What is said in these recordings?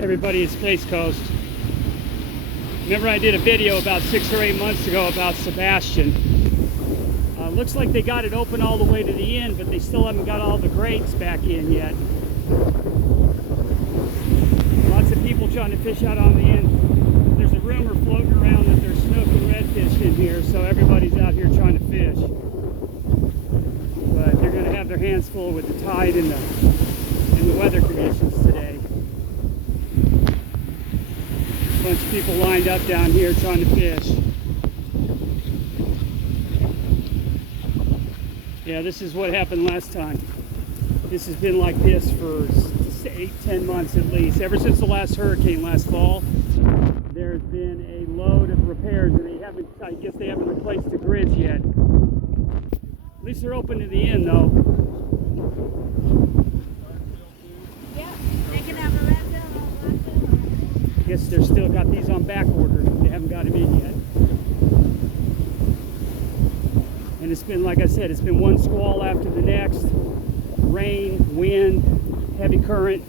Everybody at Space Coast. Remember I did a video about 6 or 8 months ago about Sebastián. Looks like they got it open all the way to the end, but they still haven't got all the grates back in yet. Lots of people trying to fish out on the end. There's a rumor floating around that there's snook and redfish in here, so everybody's out here trying to fish. But they're going to have their hands full with the tide and the weather conditions today. A bunch of people lined up down here trying to fish. Yeah, this is what happened last time. This has been like this for 8-10 months at least. Ever since the last hurricane last fall, there's been a load of repairs, and I guess they haven't replaced the grids yet. At least they're open to the end though. Yeah, they can have a red bill or a black bill. I guess they're still got these on back order. They haven't got them in yet. And it's been, like I said, it's been one squall after the next. Rain, wind, heavy current.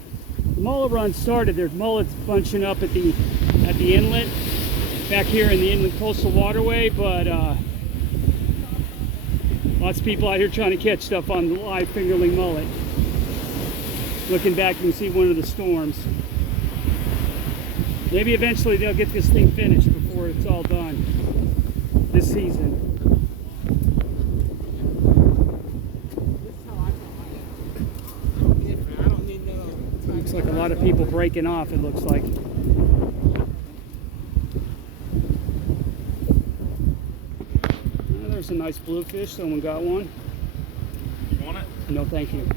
The mullet run started. There's mullets bunching up at the inlet back here in the inland coastal waterway, but lots of people out here trying to catch stuff on the live fingerling mullet. Looking back, you can see one of the storms. Maybe eventually they'll get this thing finished before it's all done this season. Looks like a lot of people breaking off, it looks like. There's a nice bluefish. Someone got one. You want it? No, thank you.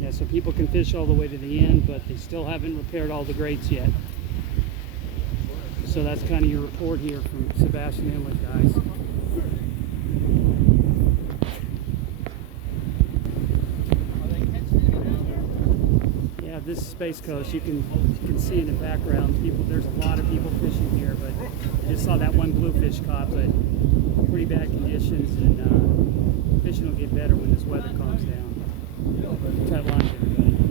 Yeah, so people can fish all the way to the end, but they still haven't repaired all the grates yet. So that's kind of your report here from Sebastián Inlet, guys. Yeah, this is Space Coast. You can see in the background, there's a lot of people fishing here, but I just saw that one bluefish caught, but pretty bad conditions, and fishing will get better when this weather calms down. Tight lines, everybody.